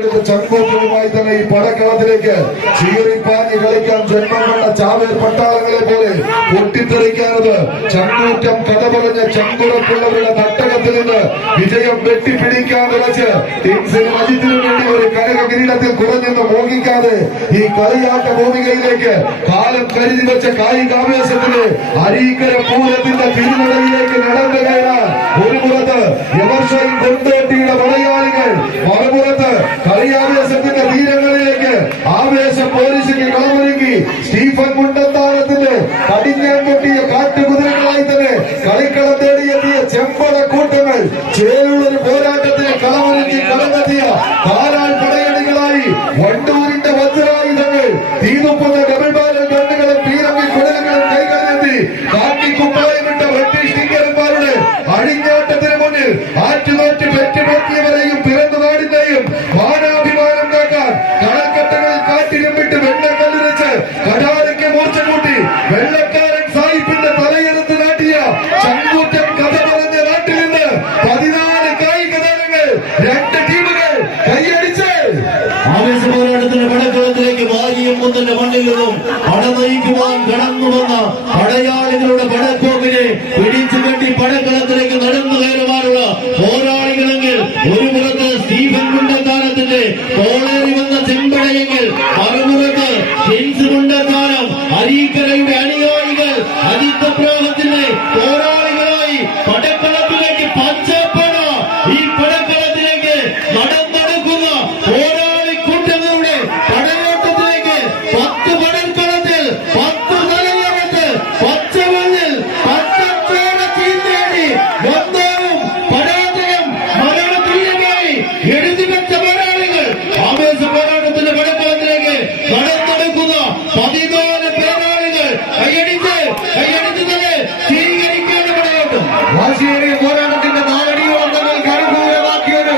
ചങ്കൂറ്റവുമായി തന്നെ ഈ പടക്കളത്തിലേക്ക് ചീറിപ്പാഞ്ഞ് കളിക്കാൻ ജന്മം കൊണ്ട ചാവേർ പട്ടാളങ്ങളെ പോലെ പൊട്ടിത്തെറിക്കാനത് ചങ്കൂറ്റം കഥ പറഞ്ഞ ചങ്കുറപ്പുള്ളവരുടെ തട്ടകത്തിൽ നിന്ന് വിജയം വെട്ടിപ്പിടിക്കാൻ ഉറച്ച് ടീംസിന് അജിത്തിനു വേണ്ടി ഒരു കനക കിരീടത്തിൽ കുറഞ്ഞെന്ന് മോഹിക്കാതെ ഈ കളിയാട്ട ഭൂമികയിലേക്ക് കാലം കരുതി വെച്ച കായികാവേശത്തിന് അരീക്കര പൂരത്തിന്റെ തിരുനടയിലേക്ക് നടന്നു കയറാൻ ഒരു പുറത്ത് എവർഷയും കൊണ്ടോട്ടിയുടെ മലയാളികൾ മറുപുറത്ത് കളിയാവേശത്തിന്റെ തീരങ്ങളിലേക്ക് ആവേശ പോലീസിന് കളമൊരുങ്ങി സ്റ്റീഫൻ മുണ്ടത്താനത്തിന്റെ കടിഞ്ഞാൻ പൊട്ടിയ കാട്ടുകുതിരകളായി തന്നെ കളിക്കളം തേടിയെത്തിയ ചെമ്പട കൂട്ടങ്ങൾ ചേരുള്ളൊരു പോരാട്ടത്തിന് കളമൊരുങ്ങി കടന്നെത്തിയ കാലാൽ പടയണികളായി വണ്ടൂരിന്റെ വജ്രായുധങ്ങൾ തീതുപ്പുന്ന ഡബിൾ ബാരൽ ഗണ്ണുകളും പീരങ്കി കുടലുകളും കൈകാലെത്തി കാക്കിക്കുപ്പായമിട്ട ബ്രിട്ടീഷ് ടിങ്കരന്മാരുടെ അഴിഞ്ഞാട്ടത്തിന് മുന്നിൽ ആറ്റുനോറ്റ് പെറ്റുപോറ്റിയവരെയും പിറന്ന നാടിന്റെയും മാനാഭിമാനം കാക്കാൻ കടൽക്കട്ടകളിൽ കാറ്റിരമ്പിട്ട് വെണ്ണക്കല്ലിരച്ച് കടാരയ്ക്ക് മൂർച്ച കൂട്ടി വെള്ളക്കാരൻ സായിപ്പിന്റെ തലയെടുത്ത് നാട്ടിയ ചങ്കൂറ്റം കഥ പറഞ്ഞ നാട്ടിൽ നിന്ന് 14 കായിക താരങ്ങൾ 2 ടീമുകൾ കൈയടിച്ച് ആവേശ പോരാട്ടത്തിന്റെ പടക്കളത്തിലേക്ക് ഭാഗ്യം മുന്നിന്റെ മണ്ണിൽ നിന്നും പട നയിക്കുവാൻ കടന്നു വന്ന പടയാളികളുടെ പടക്കോക്കിനെ പിടിച്ചു കെട്ടി പടക്കളത്തിലേക്ക് നടന്നു കയറുവാനുള്ള പോരാളികളെങ്കിൽ ഒരു പുറത്ത് സ്റ്റീഫൻ മുണ്ടത്താനത്തിന്റെ തോളേറി വന്ന ചെമ്പടയെങ്കിൽ മറുപുറത്ത് ഹിൻസ് മുണ്ടത്താനം അരീക്കരയുടെ അനുയായികൾ അജിത്തപ്രാഹത്തിന്റെ പോരാളികളായി പടക്കളത്തിലേക്ക് പച്ചപ്പട ഈ പടക്കളത്തിലേക്ക് നടന്നെടുക്കുന്ന പോരാളി കൂട്ടങ്ങളുടെ പടയോട്ടത്തിലേക്ക് 10 പടക്കളത്തിൽ 10 തലയകത്ത് പച്ചമണ്ണിൽ പച്ചച്ചോട ചീന്തേടി ബന്ധവും പരാജയം മരണതുല്യമായി എഴുതിവെച്ച പോരാളികൾ ആവേശ പോരാട്ടത്തിന്റെ പടക്കളത്തിലേക്ക് നടന്നെടുക്കുന്ന 14 പേരാളികൾ കൈയടിച്ച് തന്നെ സ്വീകരിക്കേണ്ട പടയോട്ടം വാശിയേറിയ പോരാട്ടത്തിന്റെ നാലടിയോളം തങ്ങൾ കരുപൂരമാക്കിയൊരു